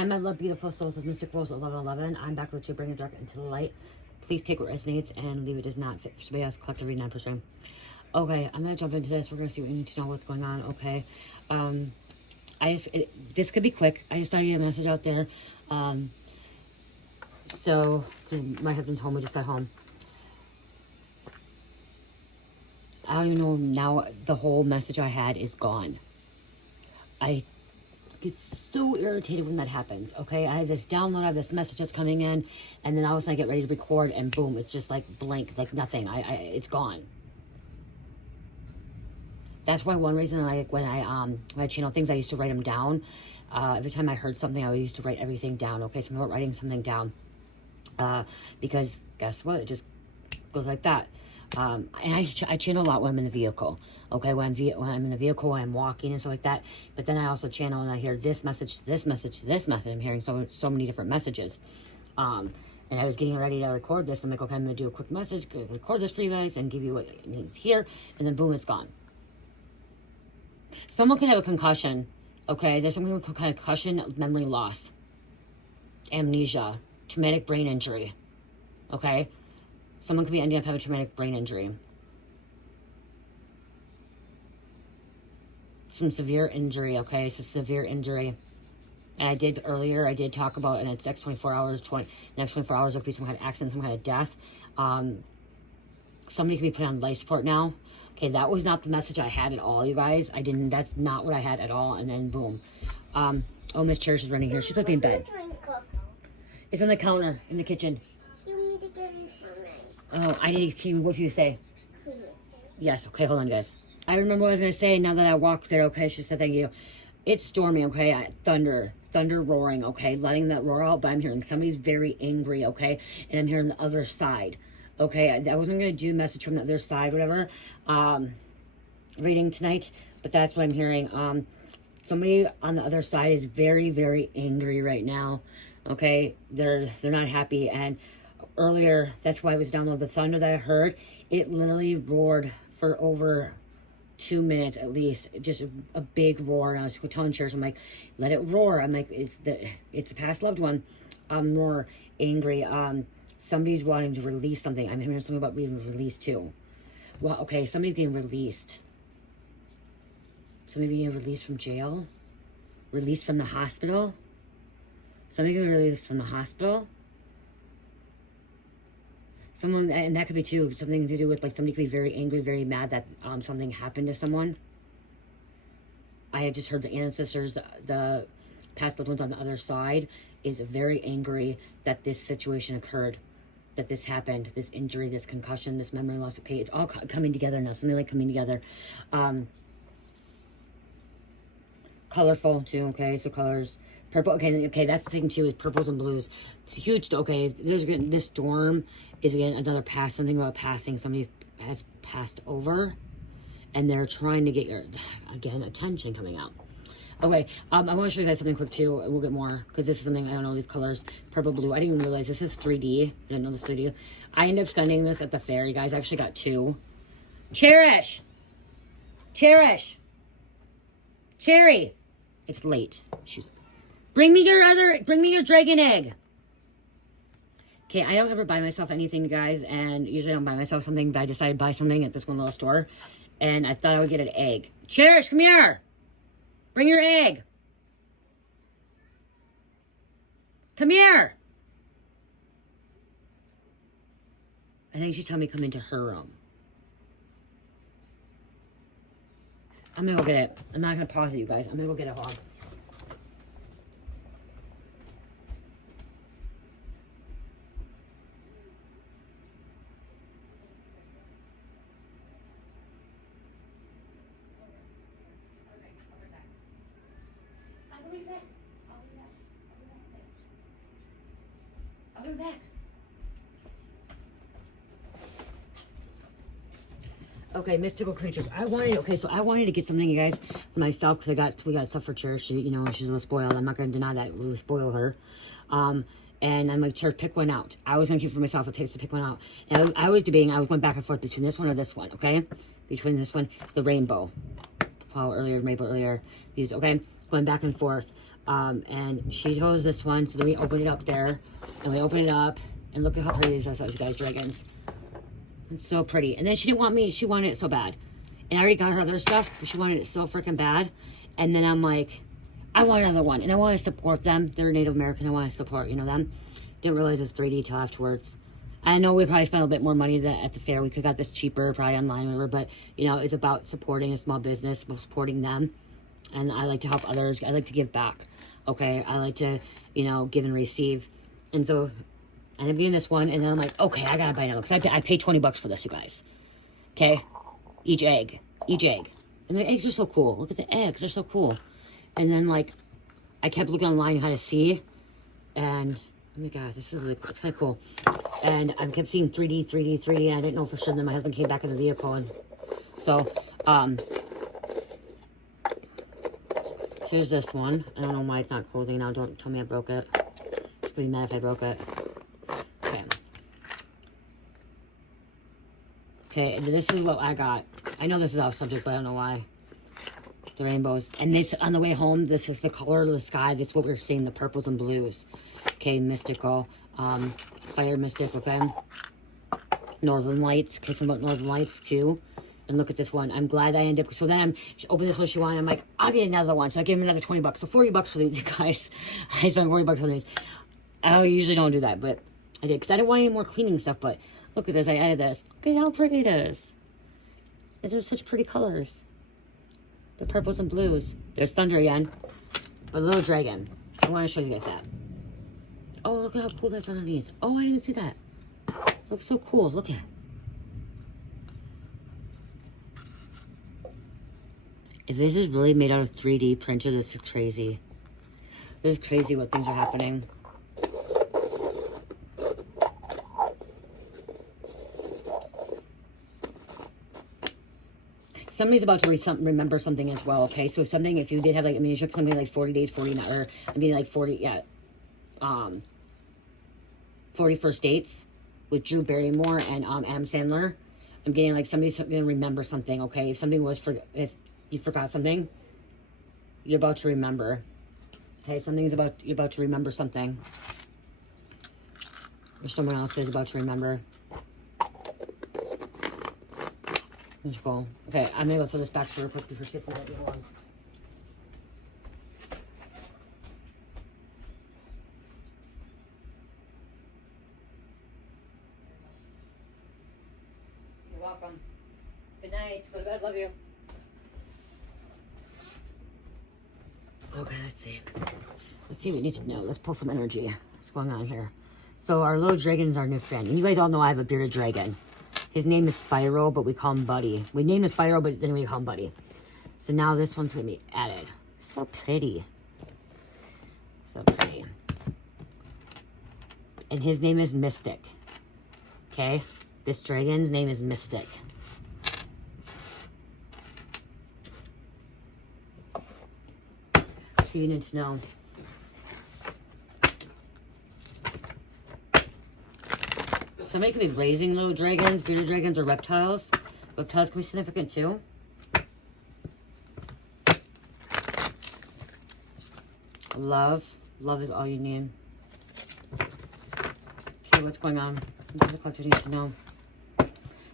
Hi, my love, beautiful souls of Mystic Rose 1111. I'm back with you, bringing dark into the light. Please take what resonates and leave it does not fit for somebody else. Collective read 9%. Okay, I'm gonna jump into this. We're gonna see what you need to know, what's going on. Okay, this could be quick. I just saw you a message out there. So my husband's home. We just got home. I don't even know now. The whole message I had is gone. I get so irritated when that happens. Okay, I have this download, I have this message that's coming in, and then all of a sudden I get ready to record, and boom, it's just like blank, like nothing. It's gone. That's why one reason when I channel things, I used to write them down. Every time I heard something, I used to write everything down. Okay, so I'm about writing something down, because guess what? It just goes like that. And I channel a lot when I'm in the vehicle. Okay, when I'm in the vehicle, I'm walking and stuff like that. But then I also channel and I hear this message, this message, this message. I'm hearing so many different messages. And I was getting ready to record this. I'm like, okay, I'm gonna do a quick message, record this for you guys, and give you what you need here. And then boom, it's gone. Someone can have a concussion. Okay, there's some kind of concussion, memory loss, amnesia, traumatic brain injury. Okay. Someone could be ending up having a traumatic brain injury. Some severe injury, okay? So severe injury. And I did talk about in the next 24 hours, next 24 hours there could be some kind of accident, some kind of death. Somebody could be put on life support now. Okay, that was not the message I had at all, you guys. That's not what I had at all. And then boom. Oh, Miss Cherish is running here. She's supposed to be in bed. It's on the counter in the kitchen. Oh, what do you say? Please. Yes, okay, hold on, guys. I remember what I was going to say now that I walked there, okay? She said thank you. It's stormy, okay? Thunder roaring, okay? Letting that roar out, but I'm hearing somebody's very angry, okay? And I'm hearing the other side, okay? I wasn't going to do a message from the other side, whatever, reading tonight, but that's what I'm hearing. Somebody on the other side is very, very angry right now, okay? They're not happy, and earlier, that's why I was downloading the thunder that I heard. It literally roared for over 2 minutes at least. Just a big roar. And I was telling Cherish, I'm like, let it roar. I'm like, it's a past loved one. Roar, angry. Somebody's wanting to release something. I'm hearing something about being released too. Well, okay, somebody's getting released. Somebody being released from jail. Released from the hospital. Somebody getting released from the hospital. Someone, and that could be too, something to do with, like, somebody could be very angry, very mad that something happened to someone. I had just heard the ancestors, the past loved ones on the other side, is very angry that this situation occurred, that this happened, this injury, this concussion, this memory loss. Okay, it's all coming together now, something like coming together. Colorful too, okay, so colors. Purple, okay, that's the thing too, is purples and blues. It's huge, okay, this storm is again another pass, something about passing. Somebody has passed over, and they're trying to get your, again, attention coming out. Okay, I want to show you guys something quick too. We'll get more, because this is something, I don't know, these colors, purple, blue. I didn't even realize this is 3D. I didn't know this 3D. I ended up spending this at the fair, you guys. I actually got 2. Cherish! Cherry! It's late. Bring me your dragon egg. Okay, I don't ever buy myself anything, guys, and usually I don't buy myself something, but I decided to buy something at this one little store, and I thought I would get an egg. Cherish, come here. Bring your egg. Come here. I think she's telling me to come into her room. I'm gonna go get it. I'm not gonna pause it, you guys. I'm gonna go get a hog. I'll be back. Okay, mystical creatures. I wanted to get something, you guys, for myself, because we got stuff for Cherish. She's a little spoiled. I'm not going to deny that. We spoil her. And I'm like, Cherish, pick one out. I was going to keep for myself a taste to pick one out. And I was debating, I was going back and forth between this one or this one, okay? Between this one, the rainbow. Paul earlier, Maple earlier. These, okay? Going back and forth. And she chose this one, so then we opened it up there, and we opened it up, and look at how pretty these are, you guys, dragons. It's so pretty. And then she didn't want me, she wanted it so bad. And I already got her other stuff, but she wanted it so freaking bad. And then I'm like, I want another one, and I want to support them. They're Native American, I want to support, you know, them. Didn't realize it's 3D till afterwards. I know we probably spent a bit more money at the fair. We could have got this cheaper, probably online, whatever, but, you know, it's about supporting a small business, supporting them. And I like to help others. I like to give back. Okay, I like to, you know, give and receive. And so I ended up getting this one, and then I'm like, okay, I gotta buy another, because I paid 20 bucks for this, you guys. Okay, each egg. And the eggs are so cool. Look at the eggs, they're so cool. And then, like, I kept looking online how to see, and oh my god, this is really cool. It's kind of cool. And I kept seeing 3D, and I didn't know for sure. Then my husband came back in the vehicle, and so here's this one. I don't know why it's not closing now. Don't tell me I broke it. Just gonna be mad if I broke it. Okay. Okay, and this is what I got. I know this is off subject, but I don't know why. The rainbows. And this, on the way home, this is the color of the sky. This is what we're seeing, the purples and blues. Okay, mystical. Fire mystic, okay? Northern Lights. Okay, something about Northern Lights, too. And look at this one. I'm glad I ended up... So then she opened this one she wanted. I'm like, I'll get another one. So I gave him another 20 bucks. So 40 bucks for these, you guys. I spent 40 bucks on these. I usually don't do that, but I did. Because I didn't want any more cleaning stuff. But look at this. I added this. Look at how pretty it is. These are such pretty colors. The purples and blues. There's thunder again. A little dragon. I want to show you guys that. Oh, look at how cool that's underneath. Oh, I didn't see that. Looks so cool. Look at it. If this is really made out of 3D printed, this is crazy. This is crazy what things are happening. Somebody's about to remember something as well, okay? So something, if you did have, like, I mean, you should something like 40 days, 40, or, I mean, like 40, yeah. 41st Dates with Drew Barrymore and Adam Sandler. I'm getting, like, somebody's going to remember something, okay? If something was, if you forgot something, you're about to remember. Okay, you're about to remember something. Or someone else is about to remember. Let's go. Okay, I'm gonna go throw this back to real quick before she gets ready. Hold on. You're welcome. Good night. Go to bed. Love you. Okay, let's see. Let's see what we need to know. Let's pull some energy. What's going on here? So our little dragon is our new friend. And you guys all know I have a bearded dragon. His name is Spyro, but we call him Buddy. We named him Spyro, but then we call him Buddy. So now this one's going to be added. So pretty. So pretty. And his name is Mystic. Okay? This dragon's name is Mystic. So you need to know. Somebody could be raising little dragons, bearded dragons, or reptiles. Reptiles can be significant too. Love. Love is all you need. Okay, what's going on? What does the collector need to know?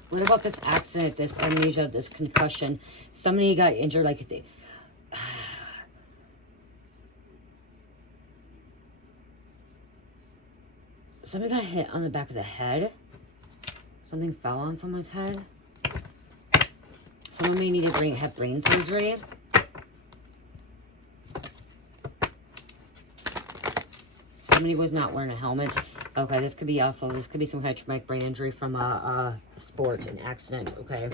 What about this accident, this amnesia, this concussion? Somebody got injured, like they... Somebody got hit on the back of the head. Something fell on someone's head. Someone may need to have brain surgery. Somebody was not wearing a helmet. Okay, this could be some kind of traumatic brain injury from a sport, an accident, okay?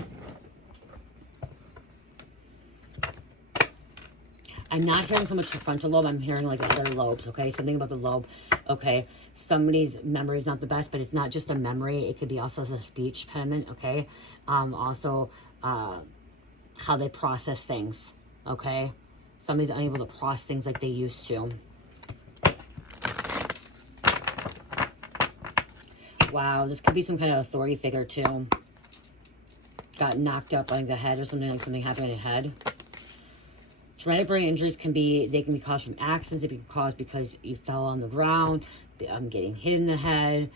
I'm not hearing so much the frontal lobe. I'm hearing like other lobes, okay? Something about the lobe, okay? Somebody's memory is not the best, but it's not just a memory. It could be also a speech impediment, okay? Also, how they process things, okay? Somebody's unable to process things like they used to. Wow, this could be some kind of authority figure too. Got knocked up like the head or something, like something happened in the head. Traumatic brain injuries can be caused from accidents. They can be caused because you fell on the ground, getting hit in the head.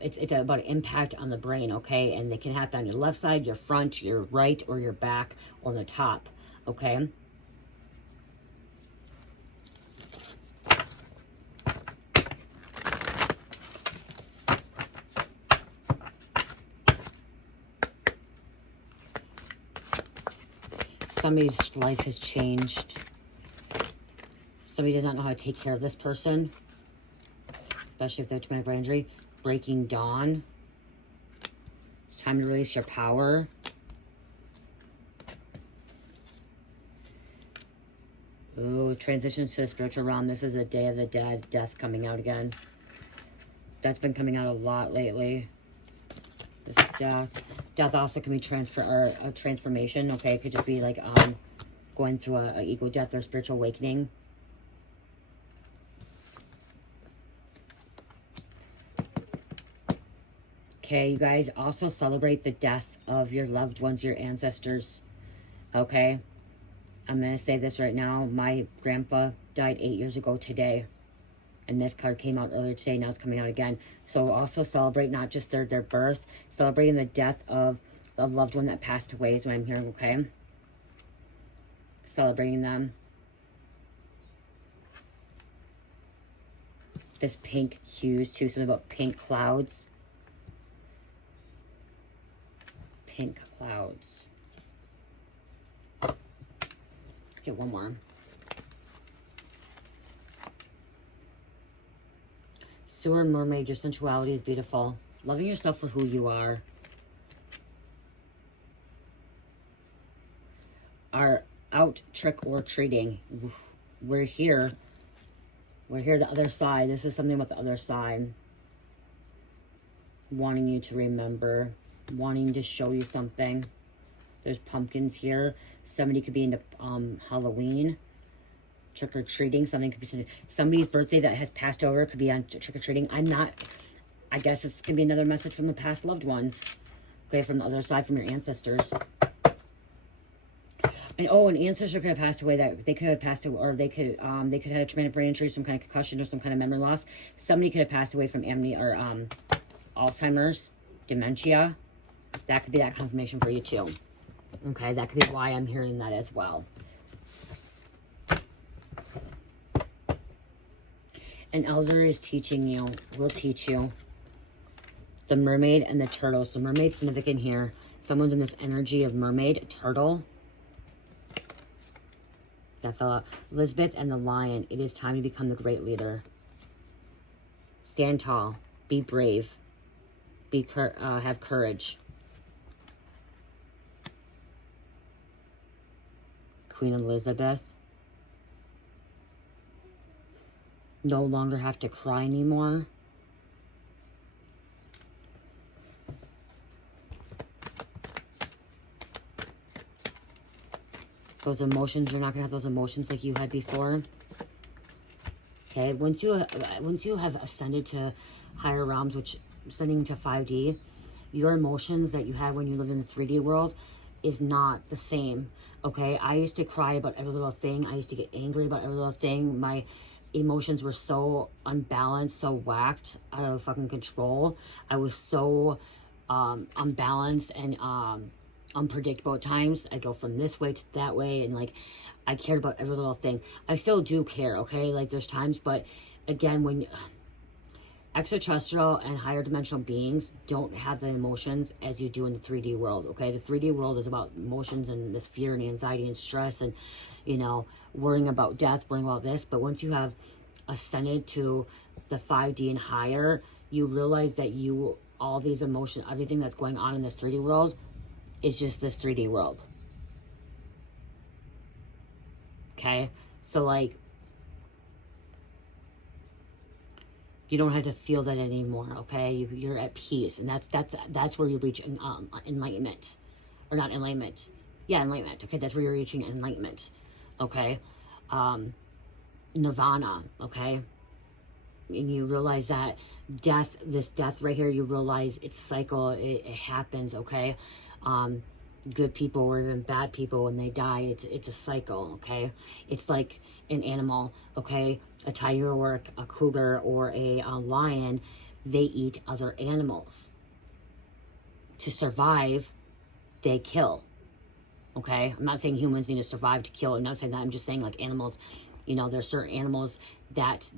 It's about impact on the brain, okay? And they can happen on your left side, your front, your right, or your back, or on the top, okay? Somebody's life has changed. Somebody does not know how to take care of this person, especially if they're traumatic brain injury. Breaking dawn. It's time to release your power. Ooh, transitions to the spiritual realm. This is a Day of the Dead. Death coming out again. That's been coming out a lot lately. This is death. Death also can be a transformation. Okay, it could just be like going through a ego death or spiritual awakening. Okay, you guys also celebrate the death of your loved ones, your ancestors. Okay, I'm gonna say this right now. My grandpa died 8 years ago today, and this card came out earlier today. Now it's coming out again. So also celebrate not just their birth, celebrating the death of a loved one that passed away is what I'm hearing, okay? Celebrating them. This pink hues too, something about pink clouds. Pink clouds. Let's get one more. Sewer mermaid, your sensuality is beautiful. Loving yourself for who you are. Are out trick or treating. We're here. We're here the other side. This is something about the other side. Wanting you to remember. Wanting to show you something. There's pumpkins here. Somebody could be into Halloween. Trick-or-treating. Something could be somebody's birthday that has passed over. Could be on trick-or-treating. I guess it's going to be another message from the past loved ones. Okay, from the other side, from your ancestors. And an ancestor could have passed away. That they could have passed away, or they could have had a traumatic brain injury, some kind of concussion, or some kind of memory loss. Somebody could have passed away from amnesia or Alzheimer's, dementia. That could be that confirmation for you too. Okay, that could be why I'm hearing that as well. An elder is teaching you, will teach you. The mermaid and the turtle. So mermaid significant here. Someone's in this energy of mermaid, turtle. That fella. Elizabeth and the lion. It is time to become the great leader. Stand tall. Be brave. Have courage. Queen Elizabeth. No longer have to cry anymore. Those emotions, you're not gonna have those emotions like you had before. Okay, once you have ascended to higher realms, which ascending to 5D, your emotions that you had when you lived in the 3D world is not the same. Okay, I used to cry about every little thing. I used to get angry about every little thing. My emotions were so unbalanced, so whacked, out of fucking control. I was so unbalanced and unpredictable at times. I go from this way to that way, and like I cared about every little thing. I still do care, okay? Like there's times, but again, when extraterrestrial and higher dimensional beings don't have the emotions as you do in the 3D world, okay? The 3D world is about emotions and this fear and anxiety and stress and, you know, worrying about death, worrying about this. But once you have ascended to the 5D and higher, you realize that all these emotions, everything that's going on in this 3D world is just this 3D world. Okay? So like, you don't have to feel that anymore, okay? You're at peace, and that's where you reach enlightenment, or not enlightenment. Yeah, enlightenment. Okay, that's where you're reaching enlightenment. Okay, nirvana. Okay, and you realize that this death right here. You realize it's cycle. It happens. Okay, good people or even bad people, when they die, it's a cycle, okay? It's like an animal, okay? A tiger or a cougar or a lion, they eat other animals. To survive, they kill, okay? I'm not saying humans need to survive to kill. I'm not saying that. I'm just saying, like, animals, you know, there's certain animals that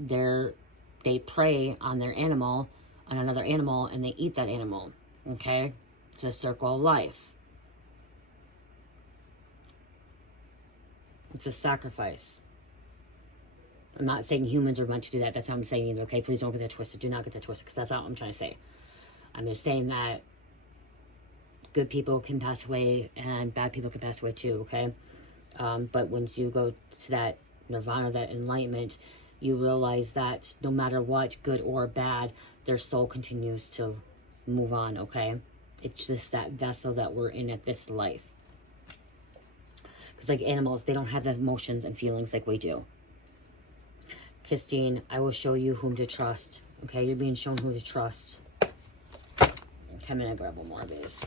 they prey on their animal, on another animal, and they eat that animal, okay? It's a circle of life. It's a sacrifice. I'm not saying humans are meant to do that. That's not what I'm saying either, okay? Please don't get that twisted. Do not get that twisted, because that's not what I'm trying to say. I'm just saying that good people can pass away and bad people can pass away too, okay? But once you go to that nirvana, that enlightenment, you realize that no matter what, good or bad, their soul continues to move on, okay? It's just that vessel that we're in at this life. Because like animals, they don't have the emotions and feelings like we do. Christine, I will show you whom to trust. Okay, you're being shown who to trust. Okay, I'm going to grab one more of these.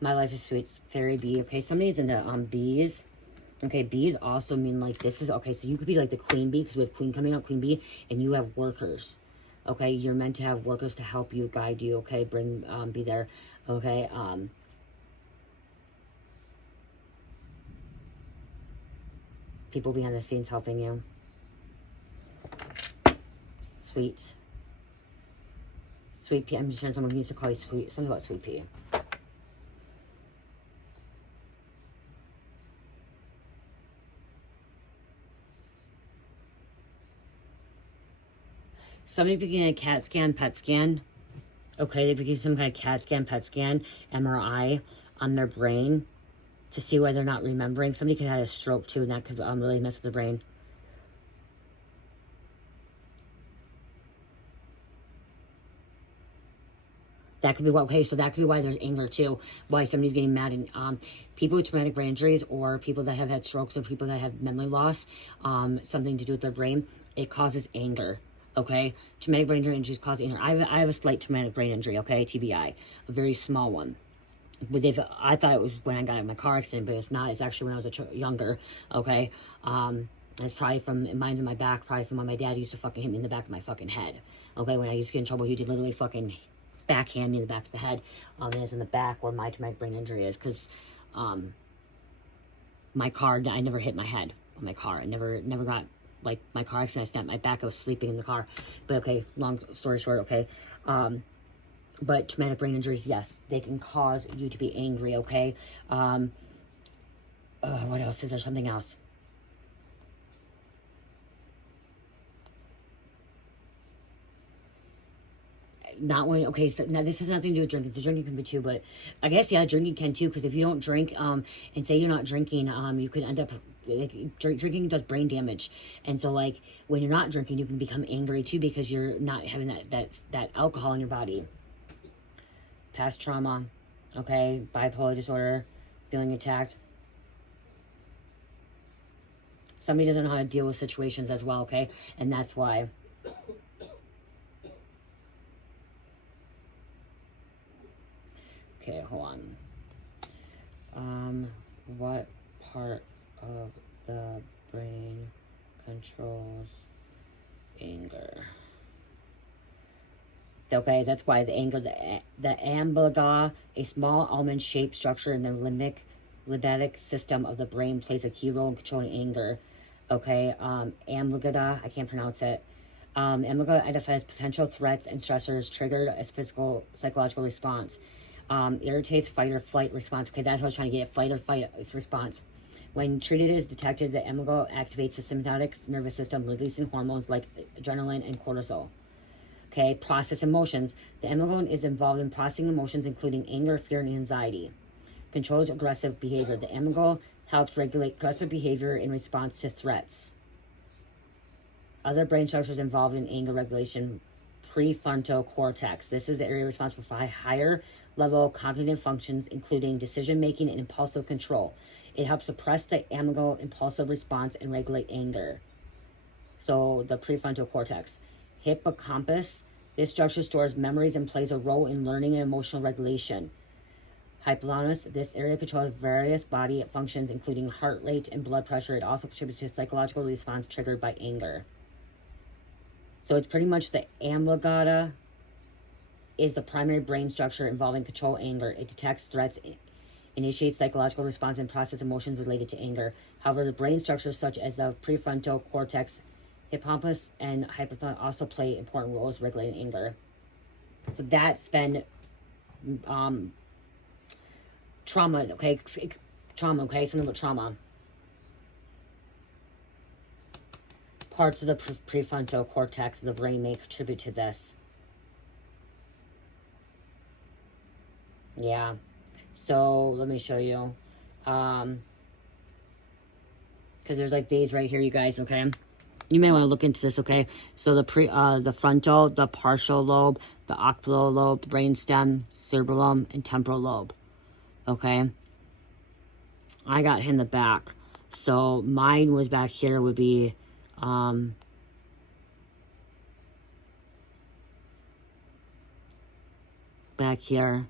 My life is sweet. Fairy bee. Okay, somebody's into bees. Okay, bees also mean like this is... Okay, so you could be like the queen bee, because we have queen coming up, queen bee, and you have workers. Okay, you're meant to have workers to help you, guide you, okay, be there, okay, people behind the scenes helping you. Sweet pea, I'm just hearing someone used to call you sweet, something about sweet pea. Somebody began a CAT scan, PET scan. Okay, they began some kind of CAT scan, PET scan, MRI on their brain to see why they're not remembering. Somebody could have had a stroke too, and that could really mess with the brain. That could be okay, so that could be why there's anger too. Why somebody's getting mad. And people with traumatic brain injuries, or people that have had strokes, or people that have memory loss, something to do with their brain, it causes anger. Okay, traumatic brain injuries cause anger. I have a slight traumatic brain injury. Okay, TBI, a very small one. But I thought it was when I got in my car accident, but it's not. It's actually when I was younger. Okay, it's probably from mine's in my back. Probably from when my dad used to fucking hit me in the back of my fucking head. Okay, when I used to get in trouble, he would literally fucking backhand me in the back of the head. And it's in the back where my traumatic brain injury is, because my car, I never hit my head on my car. I never got, like, my car accident, I snapped my back. I was sleeping in the car. But okay, long story short, okay. But traumatic brain injuries, yes, they can cause you to be angry, okay? What else? Is there something else? Not when, okay, so now this has nothing to do with drinking. So drinking can be too, but I guess, yeah, drinking can too, because if you don't drink, and say you're not drinking, you could end up, like, drinking does brain damage. And so, like, when you're not drinking, you can become angry too, because you're not having that alcohol in your body. Past trauma, okay, bipolar disorder, feeling attacked. Somebody doesn't know how to deal with situations as well, okay, and that's why. Okay, hold on. What part of the brain controls anger? Okay, that's why the anger, the amygdala, a small almond-shaped structure in the limbic system of the brain, plays a key role in controlling anger. Okay, amygdala, I can't pronounce it. Amygdala identifies potential threats and stressors triggered as psychological response. Irritates fight or flight response. Okay, that's what I was trying to get. Fight or fight response. When treated is detected, the amygdala activates the sympathetic nervous system, releasing hormones like adrenaline and cortisol. Okay, process emotions. The amygdala is involved in processing emotions, including anger, fear, and anxiety. Controls aggressive behavior. The amygdala helps regulate aggressive behavior in response to threats. Other brain structures involved in anger regulation. Prefrontal cortex. This is the area responsible for higher level cognitive functions, including decision-making and impulsive control. It helps suppress the amygdala impulsive response and regulate anger. So the prefrontal cortex. Hippocampus This structure stores memories and plays a role in learning and emotional regulation. Hypothalamus, this area controls various body functions, including heart rate and blood pressure. It also contributes to psychological response triggered by anger. So it's pretty much the amygdala is the primary brain structure involving control anger. It detects threats, initiates psychological response, and processes emotions related to anger. However, the brain structures such as the prefrontal cortex, hippocampus, and hypothalamus also play important roles regulating anger. So that's been trauma, okay? Trauma, okay? Something about trauma. Parts of the prefrontal cortex of the brain may contribute to this. Yeah. So let me show you. Because there's like these right here, you guys, okay? You may want to look into this, okay? So the frontal, the partial lobe, the occipital lobe, the brainstem, cerebellum, and temporal lobe. Okay? I got hit in the back. So mine was back here would be back here.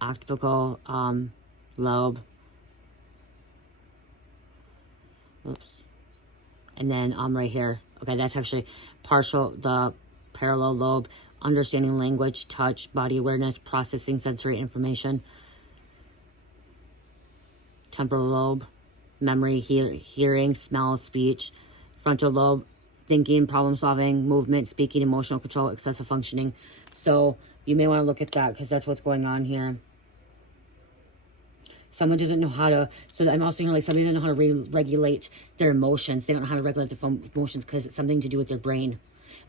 Occipital lobe. Oops. And then right here. Okay, that's actually the parallel lobe, understanding language, touch, body awareness, processing sensory information. Temporal lobe, memory, hearing, smell, speech. Frontal lobe, thinking, problem solving, movement, speaking, emotional control, excessive functioning. So you may want to look at that because that's what's going on here. Someone doesn't know how to, so I'm also hearing like somebody doesn't know how to regulate their emotions. They don't know how to regulate their emotions because it's something to do with their brain.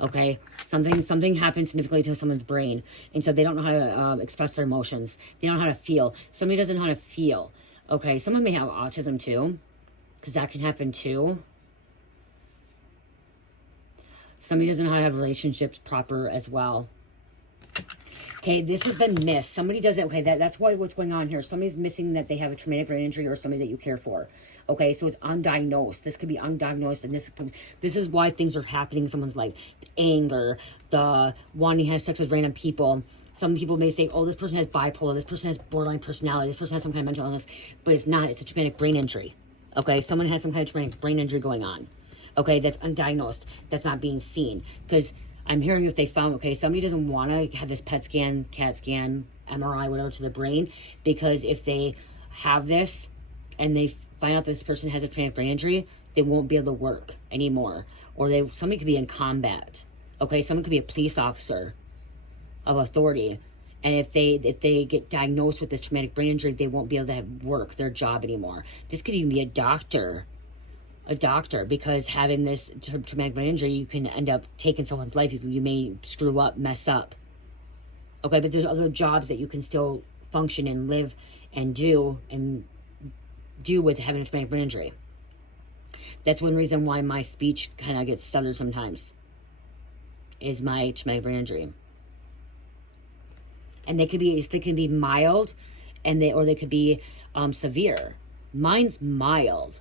Okay? Something happens significantly to someone's brain. And so they don't know how to express their emotions. They don't know how to feel. Somebody doesn't know how to feel. Okay? Someone may have autism too, because that can happen too. Somebody doesn't know how to have relationships proper as well. Okay, this has been missed. Somebody doesn't, okay, that's what's going on here. Somebody's missing that they have a traumatic brain injury or somebody that you care for. Okay, so it's undiagnosed. This could be undiagnosed, and this is why things are happening in someone's life. The anger, the wanting to have sex with random people. Some people may say, oh, this person has bipolar, this person has borderline personality, this person has some kind of mental illness, but it's not. It's a traumatic brain injury. Okay, someone has some kind of traumatic brain injury going on. Okay, that's undiagnosed. That's not being seen. Because I'm hearing if they found, okay, somebody doesn't want to have this PET scan, CAT scan, MRI, whatever, to the brain, because if they have this and they find out this person has a traumatic brain injury, they won't be able to work anymore. Or somebody could be in combat. Okay, someone could be a police officer of authority. And if they get diagnosed with this traumatic brain injury, they won't be able to work their job anymore. This could even be a doctor, because having this traumatic brain injury, you can end up taking someone's life. You may screw up, mess up. Okay, but there's other jobs that you can still function and live and do with having a traumatic brain injury. That's one reason why my speech kind of gets stuttered sometimes, is my traumatic brain injury. And they can be mild, or they could be severe. Mine's mild.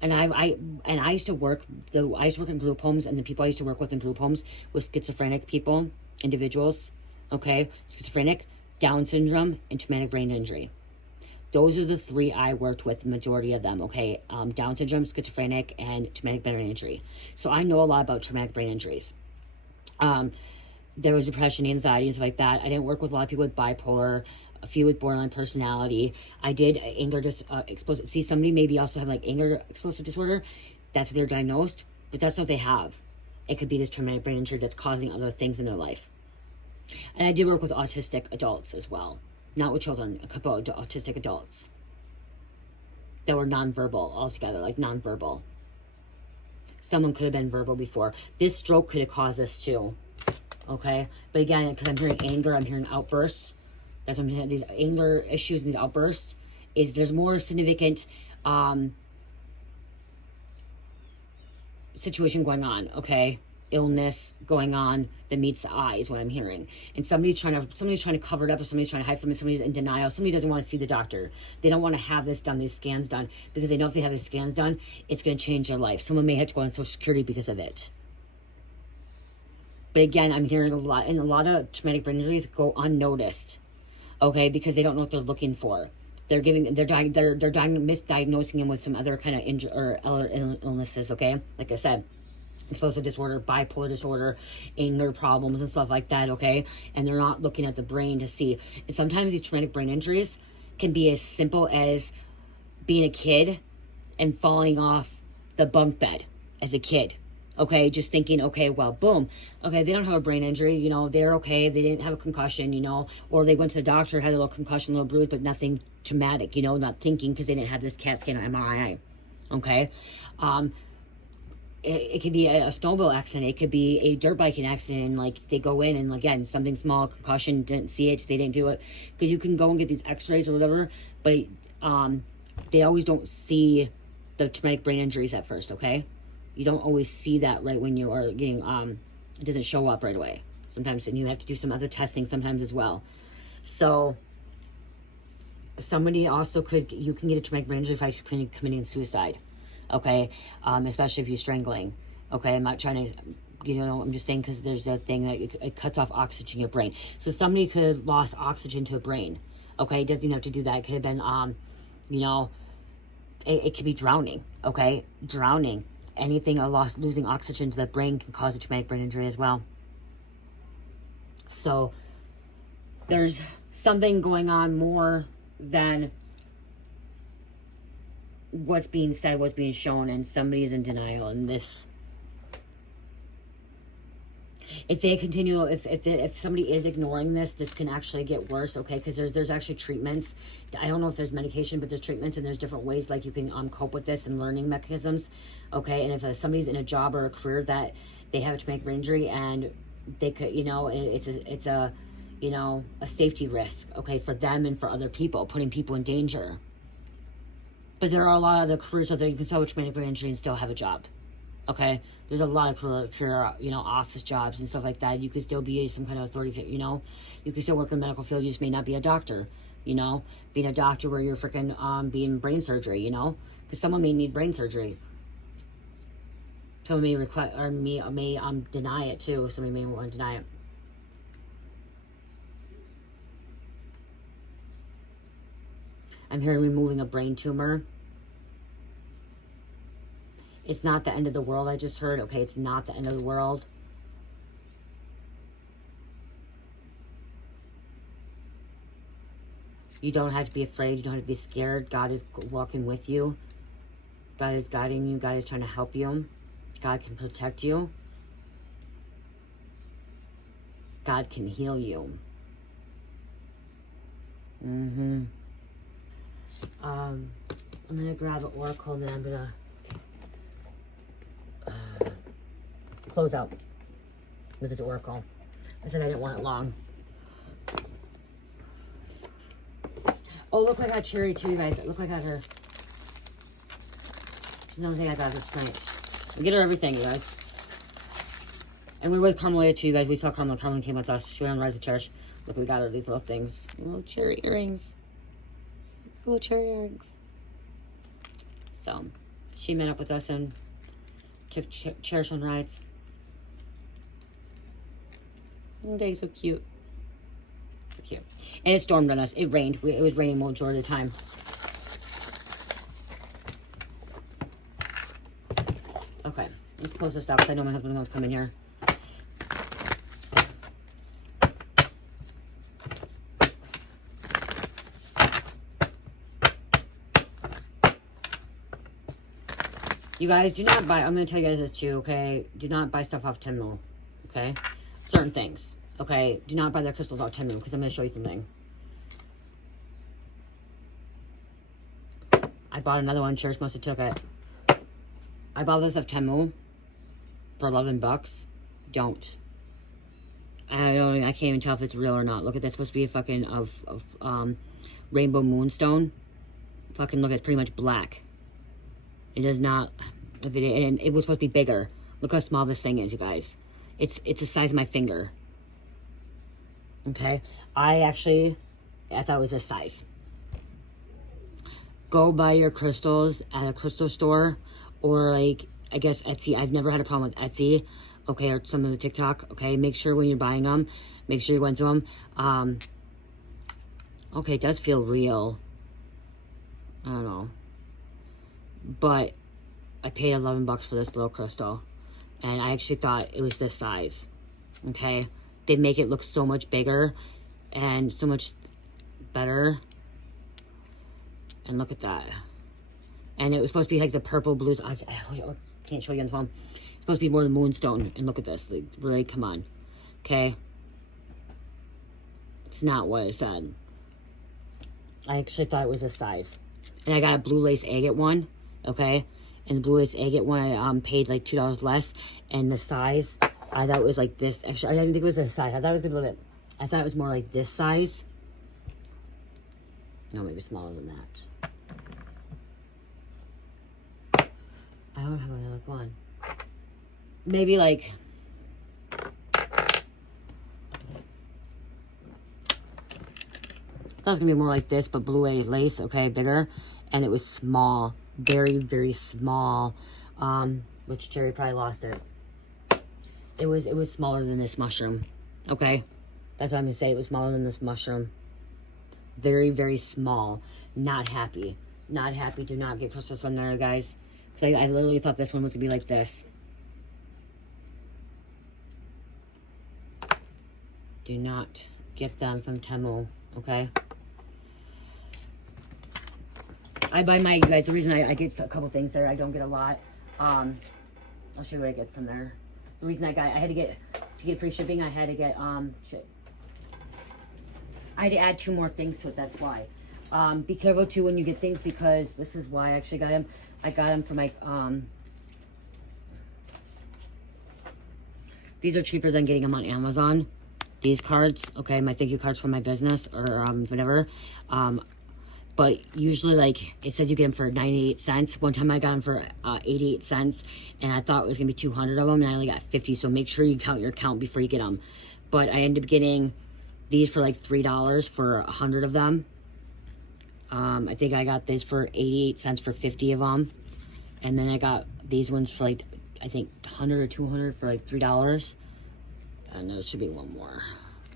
And I used to work in group homes, and the people I used to work with in group homes was schizophrenic people, individuals, okay? Schizophrenic, Down syndrome, and traumatic brain injury. Those are the three I worked with, the majority of them, okay? Down syndrome, schizophrenic, and traumatic brain injury. So I know a lot about traumatic brain injuries. There was depression, anxiety, and stuff like that. I didn't work with a lot of people with bipolar, a few with borderline personality. I did anger explosive. See, somebody maybe also have like anger explosive disorder. That's what they're diagnosed, but that's not what they have. It could be this traumatic brain injury that's causing other things in their life. And I did work with autistic adults as well. Not with children, a couple of autistic adults that were nonverbal altogether, like nonverbal. Someone could have been verbal before. This stroke could have caused this too. Okay? But again, because I'm hearing anger, I'm hearing outbursts. That's what I'm hearing. These anger issues and these outbursts is there's more significant situation going on, okay? Illness going on that meets the eye is what I'm hearing. And somebody's trying to cover it up, or somebody's trying to hide from it, somebody's in denial, somebody doesn't want to see the doctor. They don't want to have this done, these scans done, because they know if they have these scans done, it's going to change their life. Someone may have to go on Social Security because of it. But again, I'm hearing a lot, and a lot of traumatic brain injuries go unnoticed, okay, because they don't know what they're looking for. They're misdiagnosing him with some other kind of injury or other illnesses, okay? Like I said, explosive disorder, bipolar disorder, anger problems and stuff like that, okay? And they're not looking at the brain to see. And sometimes these traumatic brain injuries can be as simple as being a kid and falling off the bunk bed as a kid, okay? Just thinking, okay, well, boom. Okay, they don't have a brain injury, you know, they're okay. They didn't have a concussion, you know, or they went to the doctor, had a little concussion, a little bruise, but nothing traumatic, you know, not thinking because they didn't have this CAT scan or MRI, okay? It could be a snowmobile accident. It could be a dirt biking accident. Like they go in and again, something small, concussion, didn't see it, so they didn't do it. Because you can go and get these x-rays or whatever, but they always don't see the traumatic brain injuries at first, okay? You don't always see that right when you are getting, it doesn't show up right away. Sometimes, and you have to do some other testing sometimes as well. So, somebody also you can get a traumatic brain injury by committing suicide, okay? Especially if you're strangling, okay? I'm not trying to, you know, I'm just saying because there's a thing that it cuts off oxygen in your brain. So somebody could have lost oxygen to a brain, okay? It doesn't even have to do that. It could have been, you know, it could be drowning, okay? Drowning. Anything losing oxygen to the brain can cause a traumatic brain injury as well. So there's something going on more than what's being said, what's being shown, and somebody's in denial. And this, if they continue, if somebody is ignoring this, this can actually get worse, okay? Because there's actually treatments. I don't know if there's medication, but there's treatments, and there's different ways like you can cope with this and learning mechanisms, okay? And if somebody's in a job or a career that they have a traumatic brain injury and they could, you know, it's a you know, a safety risk, okay, for them and for other people, putting people in danger. But there are a lot of the careers out there you can still have a traumatic brain injury and still have a job. Okay, there's a lot of career, you know, office jobs and stuff like that. You could still be some kind of authority, you know. You could still work in the medical field. You just may not be a doctor, you know. Being a doctor where you're freaking being brain surgery, you know, because someone may need brain surgery. Someone may request or may deny it too. Somebody may want to deny it. I'm hearing removing a brain tumor. It's not the end of the world, I just heard. Okay, it's not the end of the world. You don't have to be afraid. You don't have to be scared. God is walking with you. God is guiding you. God is trying to help you. God can protect you. God can heal you. I'm going to grab an oracle and then I'm going to close out with this oracle. I said I didn't want it long. Oh, look, I got Cherry too, you guys. Look, I got her. She's another thing I got her tonight. I get her everything, you guys. And we're with Carmelita too, you guys. We saw Carmelita. Carmelita came with us. She went on the ride to church. Look, we got her these little things. Little cherry earrings. Little cherry earrings. So, she met up with us and took Cherish on rides. Oh, they're so cute. So cute. And it stormed on us. It rained. It was raining majority of the time. Okay, let's close this up because I know my husband wants to come in here. You guys, do not buy, I'm going to tell you guys this too, okay? Do not buy stuff off Temu, okay? Certain things, okay? Do not buy their crystals off Temu because I'm going to show you something. I bought another one. Cherish must have took it. I bought this off Temu for $11. Don't. I can't even tell if it's real or not. Look at this. It's supposed to be a fucking rainbow moonstone. Fucking look, it's pretty much black. It does not, and it was supposed to be bigger. Look how small this thing is, you guys. It's the size of my finger. Okay? I thought it was this size. Go buy your crystals at a crystal store or like, I guess Etsy. I've never had a problem with Etsy. okay, or some of the TikTok, okay? Make sure when you're buying them, make sure you went through them. Okay, it does feel real. I don't know. But I paid $11 for this little crystal. And I actually thought it was this size. Okay? They make it look so much bigger and so much better. And look at that. And it was supposed to be like the purple blues. I can't show you on the phone. It's supposed to be more the moonstone. And look at this. Like, really, come on. Okay? It's not what it said. I actually thought it was this size. And I got a blue lace agate one. Okay? And the blue lace agate one, I paid like $2 less. And the size, I thought it was like this. Actually, I didn't think it was this size. I thought it was a little bit. I thought it was more like this size. No, maybe smaller than that. I don't have another one. Maybe like. I thought it was gonna be more like this, but blue lace, okay, bigger. And it was small. Very, very small. Which Jerry probably lost it. It was smaller than this mushroom. Okay? That's what I'm gonna say. It was smaller than this mushroom. Very, very small. Not happy. Not happy. Do not get crystals from there, guys. Because I literally thought this one was gonna be like this. Do not get them from Temu. Okay? I buy my, you guys, the reason I get a couple things there, I don't get a lot. I'll show you what I get from there. The reason I had to get free shipping, I had to get, I had to add 2 more things to it, that's why. Be careful too when you get things, because this is why I actually got them. I got them for my, these are cheaper than getting them on Amazon. These cards, okay, my thank you cards for my business, or whatever. But usually, like, it says you get them for 98 cents. One time I got them for 88 cents, and I thought it was going to be 200 of them, and I only got 50, so make sure you count your count before you get them. But I ended up getting these for, like, $3 for 100 of them. I think I got this for 88 cents for 50 of them. And then I got these ones for, like, I think 100 or 200 for, like, $3. And there should be one more.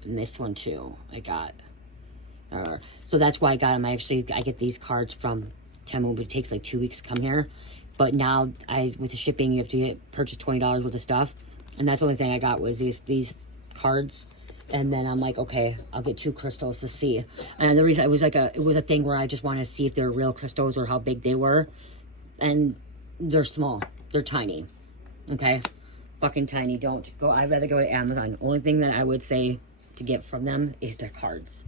And this one, too, I got. So that's why I got them. I get these cards from Temu, but it takes like 2 weeks to come here. But now with the shipping, you have to purchase $20 worth of stuff, and that's the only thing I got was these cards. And then I'm like, okay, I'll get 2 crystals to see. And the reason it was a thing where I just wanted to see if they're real crystals or how big they were, and they're small, they're tiny, okay, fucking tiny. Don't go. I'd rather go to Amazon. Only thing that I would say to get from them is their cards.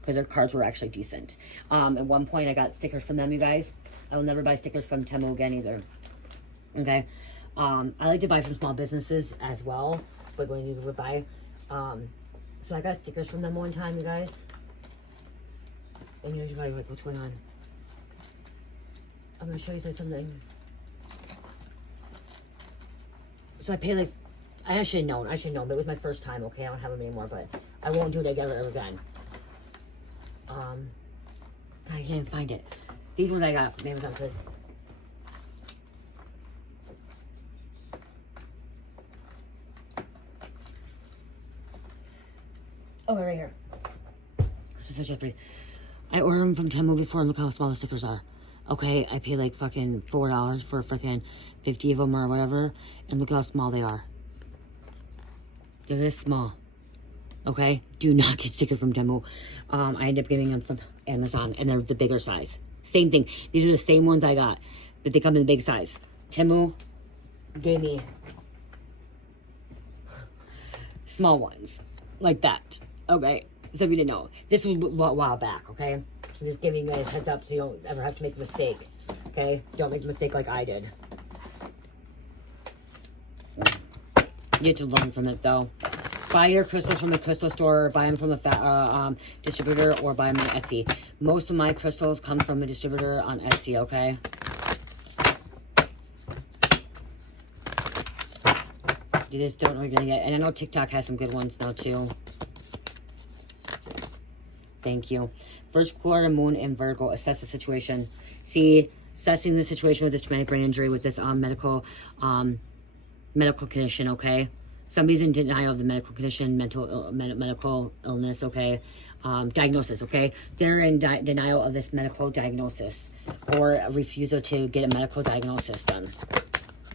Because their cards were actually decent. At one point, I got stickers from them, you guys. I will never buy stickers from Temu again either. Okay? I like to buy from small businesses as well. But when you would buy... so I got stickers from them one time, you guys. And you're probably like, what's going on? I'm going to show you something. So I paid like... I should have known. But it was my first time, okay? I don't have them anymore, but I won't do it ever again. I can't find it. These ones I got from Amazon because oh, right here. This is such a pretty. I ordered them from Temu before, and look how small the stickers are. Okay, I paid like fucking $4 for fucking 50 of them or whatever, and look how small they are. They're this small. Okay, do not get stickers from Temu. I ended up getting them from Amazon, and they're the bigger size. Same thing. These are the same ones I got, but they come in the big size. Temu gave me small ones like that. Okay, so if you didn't know, this was a while back. Okay, I'm just giving you guys a heads up so you don't ever have to make a mistake. Okay, don't make a mistake like I did. You have to learn from it, though. Buy your crystals from the crystal store, or buy them from a distributor, or buy them on Etsy. Most of my crystals come from a distributor on Etsy, okay? You just don't know what you're going to get. And I know TikTok has some good ones now, too. Thank you. First quarter, moon, and Virgo. Assess the situation. See, assessing the situation with this traumatic brain injury, with this medical medical condition, okay? Somebody's in denial of the medical condition, medical illness, okay? Diagnosis, okay? They're in denial of this medical diagnosis, or a refusal to get a medical diagnosis done.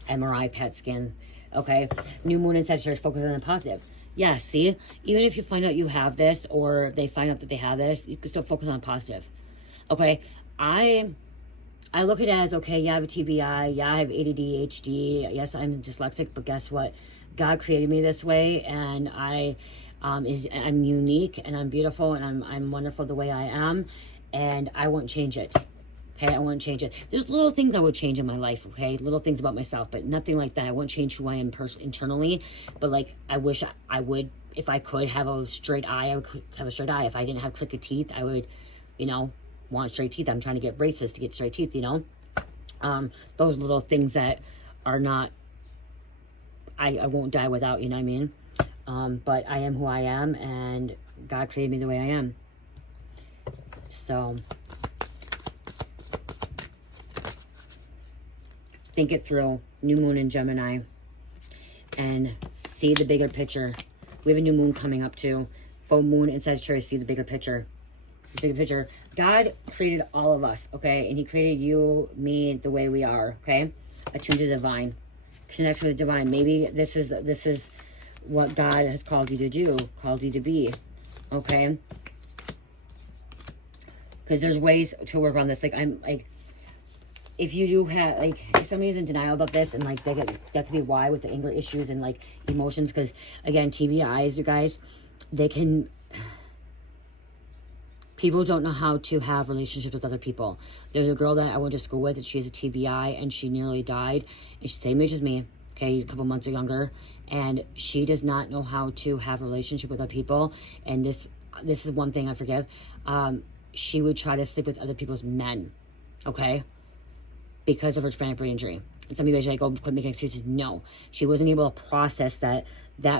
MRI, PET scan, okay? New moon in Sagittarius, focus on the positive. Yeah, see? Even if you find out you have this, or they find out that they have this, you can still focus on the positive, okay? I look at it as, okay, yeah, I have a TBI, yeah, I have ADD, ADHD, yes, I'm dyslexic, but guess what? God created me this way, and I'm unique, and I'm beautiful, and I'm wonderful the way I am, and I won't change it. Okay, I won't change it. There's little things I would change in my life, okay? Little things about myself, but nothing like that. I won't change who I am internally, but like, I wish I would, if I could have a straight eye, I would have a straight eye. If I didn't have crooked teeth, I would, you know, want straight teeth. I'm trying to get braces to get straight teeth, you know? Those little things that are not, I won't die without, you know what I mean? But I am who I am, and God created me the way I am. So think it through. New moon in Gemini, and see the bigger picture. We have a new moon coming up too. Full moon in Sagittarius, see the bigger picture. The bigger picture. God created all of us, okay? And he created you, me, the way we are, okay? Attuned to the divine. Connect to the divine. Maybe this is what God has called you to do, called you to be, okay? Because there's ways to work on this. Like, I'm like, if you do have, like, if somebody's in denial about this, and like, that could be why, with the anger issues and like emotions. Because again, TBIs, you guys, people don't know how to have relationships with other people. There's a girl that I went to school with, and she has a TBI, and she nearly died. And she's the same age as me, okay, a couple months younger, and she does not know how to have a relationship with other people. And this is one thing I forgive. She would try to sleep with other people's men, okay, because of her traumatic brain injury. And some of you guys are like, oh, quit making excuses. No, she wasn't able to process that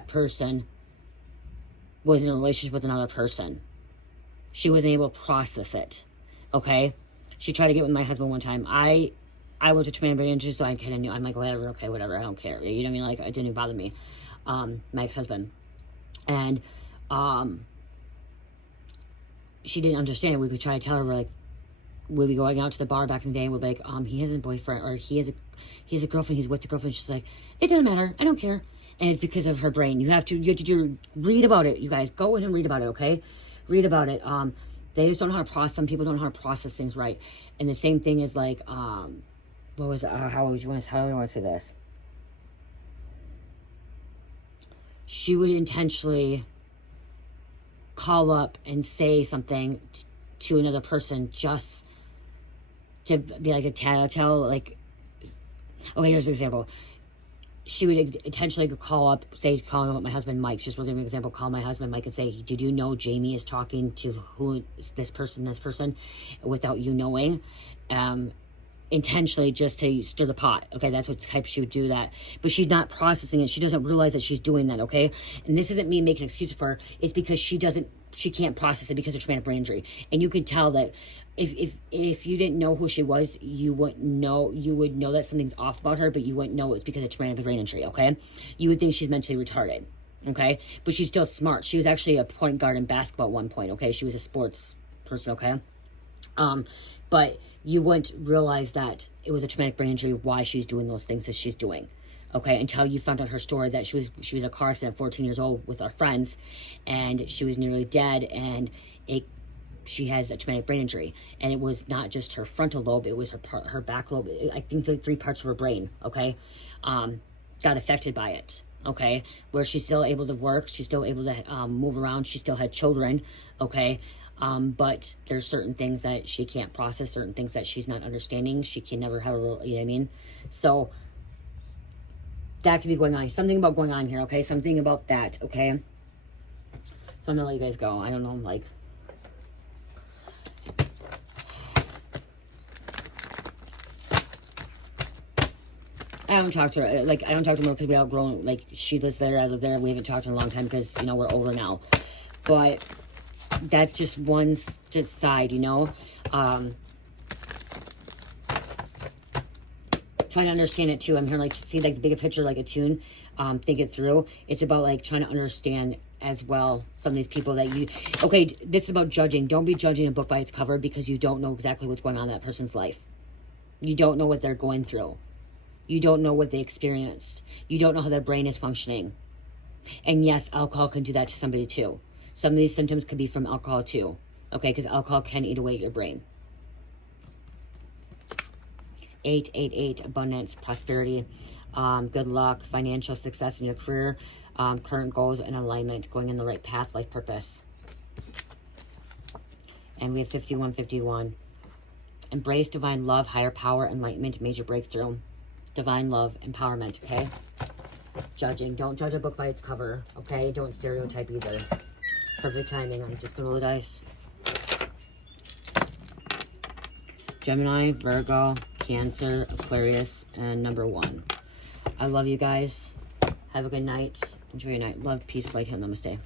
person was in a relationship with another person. She wasn't able to process it, okay? She tried to get with my husband one time. I was a traumatic brain injury, so I kind of knew. I'm like, whatever, okay, whatever, I don't care. You know what I mean? Like, it didn't even bother me. My ex-husband. And she didn't understand. We would try to tell her, like, we'd be going out to the bar back in the day, and we'd be like, he has a boyfriend, or he has a girlfriend, he's with the girlfriend. She's like, it doesn't matter, I don't care. And it's because of her brain. You have to read about it, you guys. Go in and read about it, okay? Read about it. They just don't know how to process. Some people don't know how to process things right. And the same thing is like, how do I want to say this? She would intentionally call up and say something to another person just to be like a tattletale. Like, okay, here's an example. She would intentionally call up my husband Mike. Just we'll give an example. Call my husband Mike and say, did you know Jamie is talking to who this person, without you knowing, intentionally, just to stir the pot. Okay, that's what type she would do that. But she's not processing it. She doesn't realize that she's doing that. Okay, and this isn't me making an excuse for her. It's because she can't process it because of traumatic brain injury. And you could tell that if you didn't know who she was, you would know that something's off about her, but you wouldn't know it's because of traumatic brain injury, okay? You would think she's mentally retarded, okay? But she's still smart. She was actually a point guard in basketball at one point, okay? She was a sports person, okay? But you wouldn't realize that it was a traumatic brain injury, why she's doing those things that she's doing, okay? Until you found out her story that she was in a car accident at 14 years old with our friends, and she was nearly dead, and she has a traumatic brain injury, and it was not just her frontal lobe, it was her back lobe. I think the 3 parts of her brain, okay, got affected by it, okay, where she's still able to work, she's still able to move around, she still had children, okay, but there's certain things that she can't process, certain things that she's not understanding. She can never have a real, you know what I mean? So that could be going on. Something about going on here, okay? Something about that, okay? So I'm gonna let you guys go. I don't know, like, I don't talk to her. Like, I don't talk to her because we outgrown. Like, she lives there, I live there. We haven't talked in a long time because, you know, we're older now. But that's just one side, you know. trying to understand it too. I'm hearing like, see like the bigger picture, like a tune, think it through. It's about like trying to understand as well some of these people that you, okay, this is about judging. Don't be judging a book by its cover because you don't know exactly what's going on in that person's life. You don't know what they're going through. You don't know what they experienced. You don't know how their brain is functioning. And yes, alcohol can do that to somebody too. Some of these symptoms could be from alcohol too. Okay, because alcohol can eat away at your brain. 888, abundance, prosperity, good luck, financial success in your career, current goals and alignment, going in the right path, life purpose. And we have 5151. Embrace divine love, higher power, enlightenment, major breakthrough. Divine love, empowerment, okay? Judging. Don't judge a book by its cover, okay? Don't stereotype either. Perfect timing. I'm just going to roll the dice. Gemini, Virgo, Cancer, Aquarius, and number 1. I love you guys. Have a good night. Enjoy your night. Love, peace, light, and namaste.